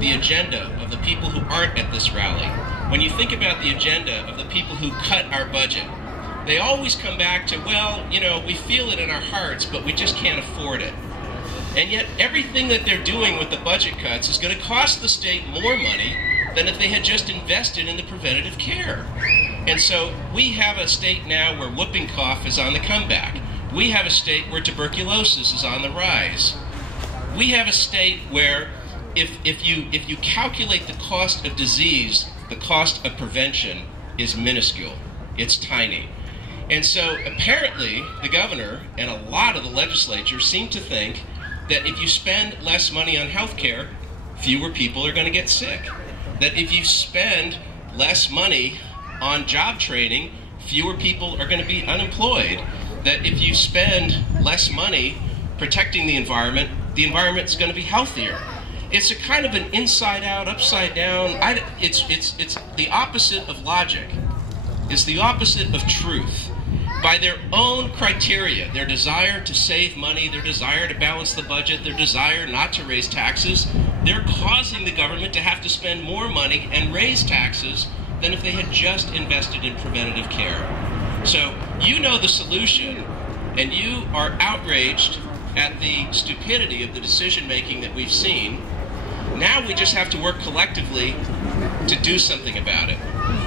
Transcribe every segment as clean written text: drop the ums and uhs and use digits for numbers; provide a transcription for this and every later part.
the agenda of the people who aren't at this rally, when you think about the agenda of the people who cut our budget, they always come back to, well, you know, we feel it in our hearts, but we just can't afford it. And yet everything that they're doing with the budget cuts is going to cost the state more money than if they had just invested in the preventative care. And so we have a state now where whooping cough is on the comeback. We have a state where tuberculosis is on the rise. We have a state where if you calculate the cost of disease, the cost of prevention is minuscule. It's tiny. And so apparently the governor and a lot of the legislature seem to think that if you spend less money on health care, fewer people are going to get sick. That if you spend less money on job training, fewer people are going to be unemployed. That if you spend less money protecting the environment's going to be healthier. It's a kind of an inside-out, upside-down. It's the opposite of logic. It's the opposite of truth. By their own criteria, their desire to save money, their desire to balance the budget, their desire not to raise taxes, they're causing the government to have to spend more money and raise taxes than if they had just invested in preventative care. So you know the solution, and you are outraged at the stupidity of the decision-making that we've seen. Now we just have to work collectively to do something about it.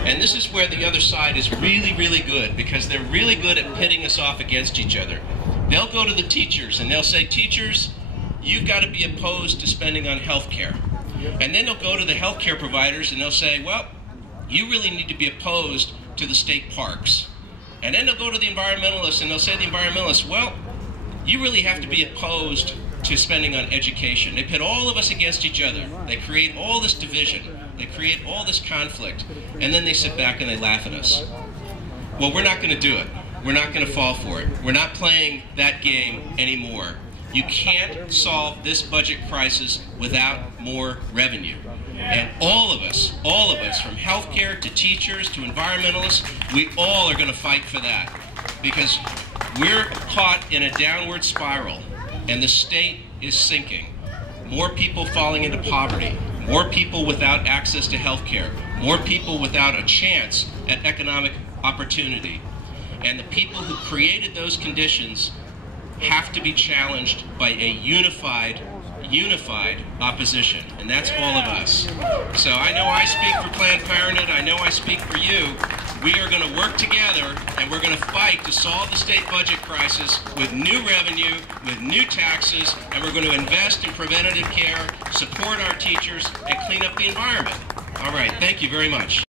And this is where the other side is really, really good, because they're really good at pitting us off against each other. They'll go to the teachers and they'll say, teachers, you've got to be opposed to spending on health care. And then they'll go to the health care providers and they'll say, well, you really need to be opposed to the state parks. And then they'll go to the environmentalists and they'll say to the environmentalists, well, you really have to be opposed to spending on education. They pit all of us against each other. They create all this division. They create all this conflict. And then they sit back and they laugh at us. Well, we're not going to do it. We're not going to fall for it. We're not playing that game anymore. You can't solve this budget crisis without more revenue. And all of us, from healthcare to teachers to environmentalists, we all are going to fight for that. Because we're caught in a downward spiral, and the state is sinking. More people falling into poverty, more people without access to health care, more people without a chance at economic opportunity. And the people who created those conditions have to be challenged by a unified opposition, and that's all of us. So I know I speak for Planned Parenthood, I know I speak for you. We are going to work together, and we're going to fight to solve the state budget crisis with new revenue, with new taxes, and we're going to invest in preventative care, support our teachers, and clean up the environment. All right, thank you very much.